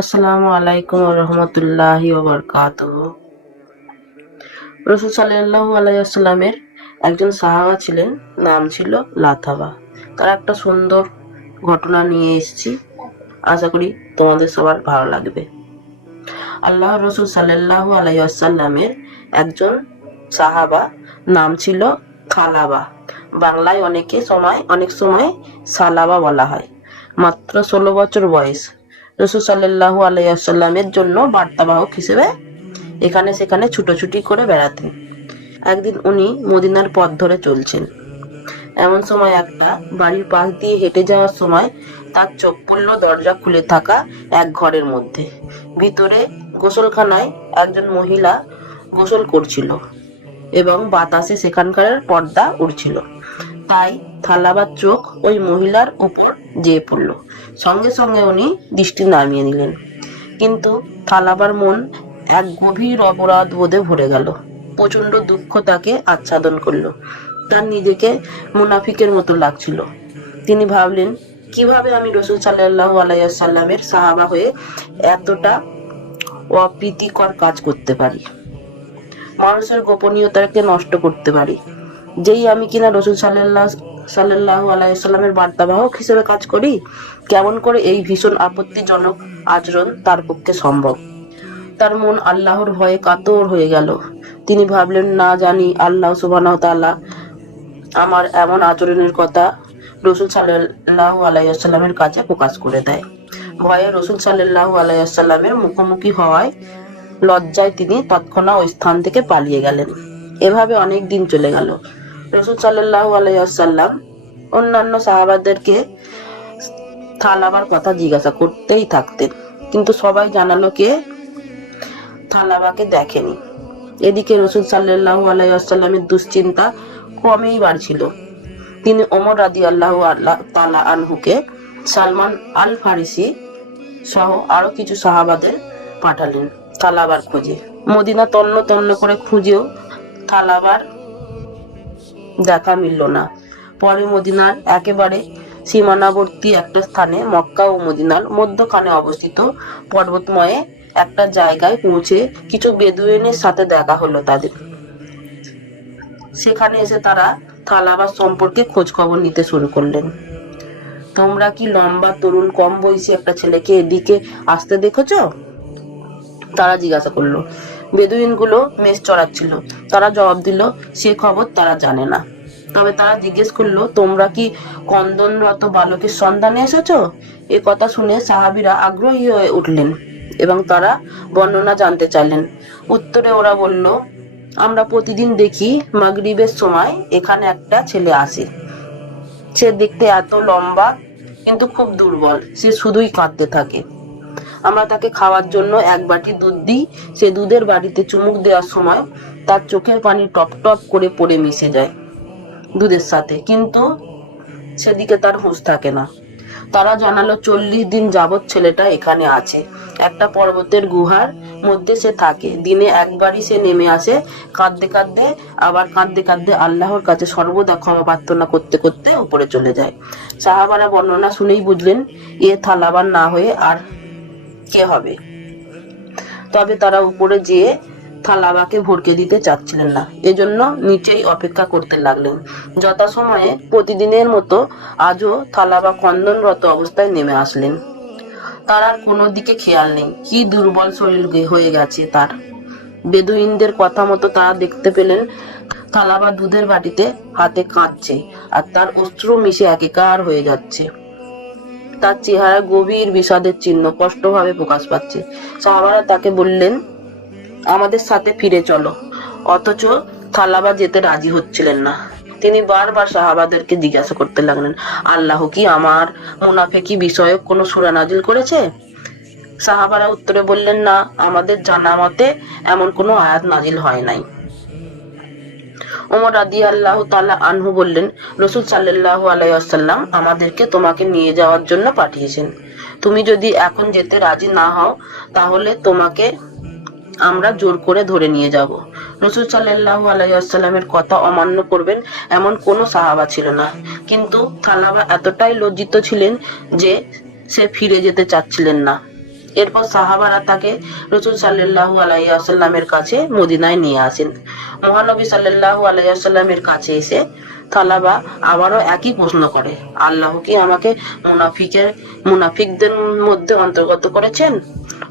আসসালামু আলাইকুম রহমতুল্লাহি ওয়াবারাকাতুহু। রাসূল সাল্লাল্লাহু আলাইহি ওয়াসাল্লামের একজন সাহাবা ছিলেন, নাম ছিল লাথাবা। তার একটা সুন্দর ঘটনা নিয়ে এসেছি, আশা করি তোমাদের সবার ভালো লাগবে। আল্লাহর রাসূল সাল্লাল্লাহু আলাইহি ওয়াসাল্লামের একজন সাহাবা, নাম ছিল খালাবা। বাংলায় অনেক সময় সালাবা বলা হয়। মাত্র 16 বছর বয়স। রাসূল সাল্লাল্লাহু আলাইহি ওয়াসাল্লামের জন্য বার্তাবাহক হিসেবে এখানে সেখানে ছুটোছুটি করে বেড়াতেন। একদিন উনি মদিনার পথ ধরে চলছেন। এমন সময় একটা বাড়ির পাশ দিয়ে হেঁটে যাওয়ার সময় তার চোখ পড়ল দরজা খুলে থাকা এক ঘরের মধ্যে। ভিতরে গোসলখানায় একজন মহিলা গোসল করছিল এবং বাতাসে সেখানকার পর্দা উড়ছিল। তাই থালাবার চোখ ওই মহিলার উপর যেয়ে পড়ল। সঙ্গে সঙ্গে উনি দৃষ্টি নামিয়ে নিলেন, কিন্তু থালাবার মন এক গভীর অপরাধ বোধে ভরে গেল। প্রচন্ড দুঃখ তাকে আচ্ছাদন করলো। তার নিজেকে মুনাফিকের মতো লাগছিল। তিনি ভাবলেন, কিভাবে আমি রাসূল সাল্লাল্লাহু আলাইহি ওয়াসাল্লামের সাহাবা হয়ে এতটা অপ্রীতিকর কাজ করতে পারি, মানুষের গোপনীয়তাকে নষ্ট করতে পারি, যেই আমি কিনা রাসূল সাল্লাল্লাহু আলাইহি ওয়াসাল্লামের বার্তাবাহক হিসেবে কাজ করি। কেমন করে এই ভীষণ আপত্তিজনক আচরণ তার পক্ষে সম্ভব? তার মন আল্লাহর ভয়ে কাতর হয়ে গেল। তিনি ভাবলেন, না জানি আল্লাহ সুবহানাহু ওয়া তাআলা আমার এমন আচরণের কথা রাসূল সাল্লাল্লাহু আলাইহি ওয়াসাল্লামের কাছে প্রকাশ করে দেয়। ভয়ে রাসূল সাল্লাল্লাহু আলাইহি ওয়াসাল্লামের মুখোমুখি হওয়ায় লজ্জায় তিনি তৎক্ষণাৎ ওই স্থান থেকে পালিয়ে গেলেন। এভাবে অনেক দিন চলে গেল। রাসূল সাল্লাল্লাহু আলাইহি ওয়াসাল্লাম অন্যান্য সাহাবাদেরকে থালাবার কথা জিজ্ঞাসা করতেই থাকতেন, কিন্তু সবাই জানালো কে থালাবাকে দেখেনি। এদিকে রাসূল সাল্লাল্লাহু আলাইহি ওয়াসাল্লামের দুশ্চিন্তা ক্রমেই বাড়ছিল। তিনি ওমর রাদিয়াল্লাহু তাআলা আনহুকে সালমান আল ফারিসি সহ আরো কিছু সাহাবাদের পাঠালেন থালাবার খোঁজে। মদিনা তন্ন তন্ন করে খুঁজেও থালাবার দেখা মিলল না। পরে মদিনার একেবারে সীমানাবর্তী একটা স্থানে, মক্কা ও মদিনার মধ্যখানে অবস্থিত পর্বতময় একটা জায়গায় পৌঁছে কিছু বেদুইনের সাথে দেখা হলো তাদের। সেখানে এসে তারা থালাবার সম্পর্কে খোঁজ খবর নিতে শুরু করলেন। তোমরা কি লম্বা তরুণ কম বয়সী একটা ছেলেকে এদিকে আসতে দেখেছো? তারা জিজ্ঞাসা করলো। বেদুইনগুলো মেষ চড়াচ্ছিল। তারা জবাব দিল, সে খবর তারা জানে না। তবে তারা জিজ্ঞেস করলো, তোমরা কি কন্দনরত বালকের সন্ধানে এসেছো? এ কথা শুনে সাহাবীরা আগ্রহী হয়ে উঠলেন এবং তারা বর্ণনা জানতে চাইলেন। উত্তরে ওরা বলল, আমরা প্রতিদিন দেখি মাগরিবের সময় এখানে একটা ছেলে আসে। সে দেখতে এত লম্বা, কিন্তু খুব দুর্বল। সে শুধুই কাঁদতে থাকে। আমরা তাকে খাওয়ার জন্য এক বাটি দুধ দিই। সে দুধের বাটিতে চুমুক দেওয়ার সময় তার চোখের পানি টপ টপ করে পড়ে মিশে যায় দুধের সাথে, কিন্তু সেদিকে তার হুঁশ থাকে না। তারা জানালো, 40 দিন যাবৎ ছেলেটা এখানে আছে। একটা পর্বতের গুহার মধ্যে সে থাকে। দিনে একবারই সে নেমে আসে। কাঁদতে কাঁদতে আল্লাহর কাছে সর্বদা ক্ষমা প্রার্থনা করতে করতে উপরে চলে যায়। সাহাবারা বর্ণনা শুনেই বুঝলেন, এ থালাবার না হয়ে আর কে হবে। তবে তারা উপরে যেয়ে থালাবাকে ভরকে দিতে চাচ্ছিলেন না, এজন্য নিচেই অপেক্ষা করতে লাগলেন। যথাসময়ে প্রতিদিনের মতো আজও থালাবা কন্দনরত অবস্থায় নেমে আসলেন। তার আর কোনো দিকে খেয়াল নেই। কি দুর্বল শরীর হয়ে গেছে তার। বেদুইনদের কথা মতো তারা দেখতে পেলেন থালাবা দুধের বাটিতে হাতে কাঁদছে, আর তার অশ্রু মিশে একাকার হয়ে যাচ্ছে। তার চেহারা গভীর বিষাদের চিহ্ন স্পষ্টভাবে প্রকাশ পাচ্ছে। সাহাবারা তাকে বললেন, আমাদের সাথে ফিরে চলো। অথচ থালাবা যেতে রাজি হচ্ছিলেন না। তিনি বারবার সাহাবাদেরকে জিজ্ঞাসা করতে লাগলেন, আল্লাহ কি আমার মুনাফিকি বিষয়ক কোনো সূরা নাজিল করেছে? সাহাবারা উত্তরে বললেন, না, আমাদের জানা মতে এমন কোনো আয়াত নাজিল হয় নাই। ওমর রাদিয়াল্লাহু তাআলা আনহু বললেন, রাসূল সাল্লাল্লাহু আলাইহি ওয়াসাল্লাম আমাদেরকে তোমাকে নিয়ে যাওয়ার জন্য পাঠিয়েছেন। তুমি যদি এখন যেতে রাজি না হও, তাহলে তোমাকে আমরা জোর করে ধরে নিয়ে যাব। রাসূল সাল্লাল্লাহু আলাইহি ওয়াসাল্লামের কথা অমান্য করবেন এমন কোনো সাহাবা ছিল না। কিন্তু থালাবা এতটাই লজ্জিত ছিলেন যে সে ফিরে যেতে চাচ্ছিলেন না। এরপর সাহাবারা তাকে রাসূল সাল্লাল্লাহু আলাইহি ওয়াসাল্লামের কাছে মদিনায় নিয়ে আসেন। মহানবী সাল্লাল্লাহু আলাইহি ওয়াসাল্লামের কাছে এসে থালাবা আবারও একই প্রশ্ন করে, আল্লাহ কি আমাকে মুনাফিকদের মধ্যে অন্তর্গত করেছেন,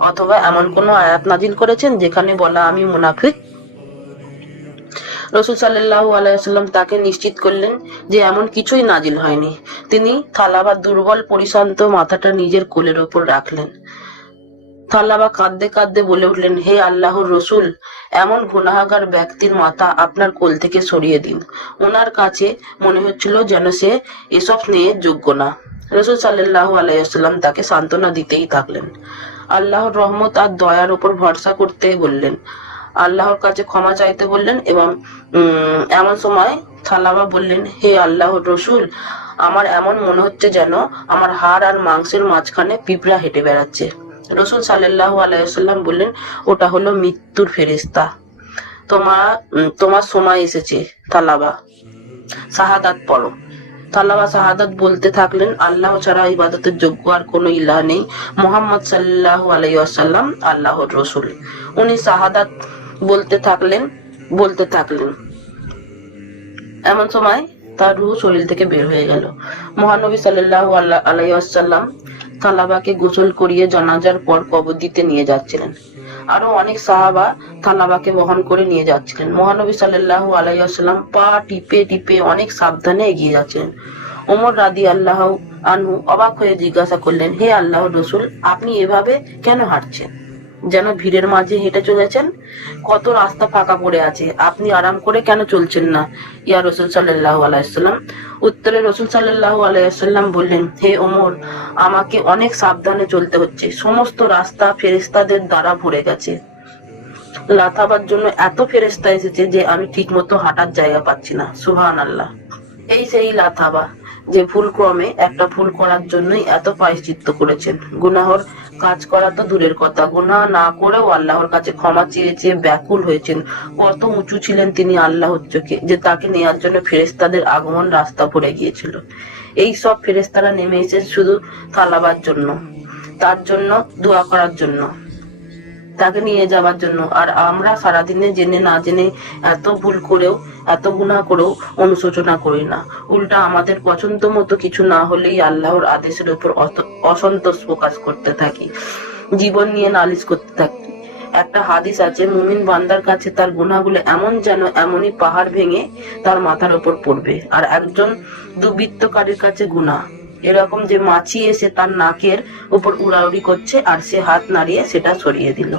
অথবা এমন কোন আয়াত নাজিল করেছেন যেখানে বলা আমি মুনাফিক? রাসূল সাল্লাল্লাহু আলাইহি ওয়াসাল্লাম তাকে নিশ্চিত করলেন যে এমন কিছুই নাজিল হয়নি। তিনি থালাবার দুর্বল পরিশান্ত মাথাটা নিজের কোলের ওপর রাখলেন। থালাবা কাঁদতে কাঁদতে বলে উঠলেন, হে আল্লাহর রসুল, এমন গুনাহগার ব্যক্তির মাথা আপনার কোল থেকে সরিয়ে দিন। ওনার কাছে মনে হচ্ছিল যেন সে এসব স্নেহের যোগ্য না। রাসূল সাল্লাল্লাহু আলাইহি ওয়াসাল্লাম তাকে সান্ত্বনা দিতেই থাকলেন। আল্লাহর রহমত আর দয়ার উপর ভরসা করতে বললেন, আল্লাহর কাছে ক্ষমা চাইতে বললেন। এবং এমন সময় থালাবা বললেন, হে আল্লাহর রসুল, আমার এমন মনে হচ্ছে যেন আমার হাড় আর মাংসের মাঝখানে পিঁপড়া হেঁটে বেড়াচ্ছে। রাসূল সাল্লাল্লাহু আলাইহি ওয়াসাল্লাম বললেন, ওটা হলো মৃত্যুর ফেরেশতা। তোমার সময় এসেছে থালাবা, শাহাদাত পড়ো। থালাবা শাহাদাত বলতে থাকলেন, আল্লাহ ছাড়া ইবাদতের যোগ্য আর কোনো ইলাহ নেই, মুহাম্মদ সাল্লাল্লাহু আলাইহি ওয়াসাল্লাম আল্লাহর রাসূল। উনি শাহাদাত বলতে থাকলেন। এমন সময় তার রূহ শরীর থেকে বের হয়ে গেল। মহানবী সাল্লাল্লাহু আলাইহি ওয়াসাল্লাম থালাবাকে গোসল করিয়ে জানাজার পর কবর দিতে নিয়ে যাচ্ছিলেন। আরো অনেক সাহাবা থালাবাকে বহন করে নিয়ে যাচ্ছিলেন। মহানবী সাল্লাল্লাহু আলাইহি ওয়াসাল্লাম পা টিপে টিপে অনেক সাবধানে এগিয়ে যাচ্ছিলেন। ওমর রাদিয়াল্লাহু আনহু অবাক হয়ে জিজ্ঞাসা করলেন, হে আল্লাহর রাসূল, আপনি এভাবে কেন হাঁটছেন? যেন ভিড়ের মাঝে হেঁটে চলেছেন? কত রাস্তা ফাঁকা পড়ে আছে, আপনি আরাম করে কেন চলছেন না ইয়া রাসূল সাল্লাল্লাহু আলাইহি ওয়াসাল্লাম? উত্তরে রাসূল সাল্লাল্লাহু আলাইহি ওয়াসাল্লাম বললেন, হে ওমর, আমাকে অনেক সাবধানে চলতে হচ্ছে। সমস্ত রাস্তা ফেরেশতাদের দ্বারা ভরে গেছে। লাথাবার জন্য এত ফেরেশতা এসেছে যে আমি ঠিক মতো হাঁটার জায়গা পাচ্ছি না। সুবহানাল্লাহ। এই সেই লাথাবা যে ভুলক্রমে একটা ভুল করার জন্যই এত প্রায়শ্চিত্ত করেছেন। গুনাহর কাজ করা তো দূরের কথা, গুনাহ না করেও আল্লাহর কাছে ক্ষমা চেয়ে চেয়ে ব্যাকুল হয়েছেন। কত উঁচু ছিলেন তিনি আল্লাহর চোখে যে তাকে নেয়ার জন্য ফেরেশতাদের আগমন রাস্তা পড়ে গিয়েছিল। এই সব ফেরেশতারা নেমে এসেছে শুধু থালাবার জন্য, তার জন্য দোয়া করার জন্য, তাকে নিয়ে যাওয়ার জন্য। আর আমরা সারাদিনে জেনে না জেনে এত ভুল করেও, এত গুনাহ করেও অনুশোচনা করি না। উল্টা আমাদের পছন্দ মতো কিছু না হলেই আল্লাহর আদেশের উপর অসন্তোষ প্রকাশ করতে থাকি, জীবন নিয়ে নালিশ করতে থাকি। একটা হাদিস আছে, মুমিন বান্দার কাছে তার গুনাহগুলো এমনই পাহাড় ভেঙে তার মাথার উপর পড়বে। আর একজন দুর্বৃত্তকারীর কাছে গুনাহ এরকম যে মাছি এসে তার নাকের উপর উড়াউড়ি করছে আর সে হাত নাড়িয়ে সেটা সরিয়ে দিল।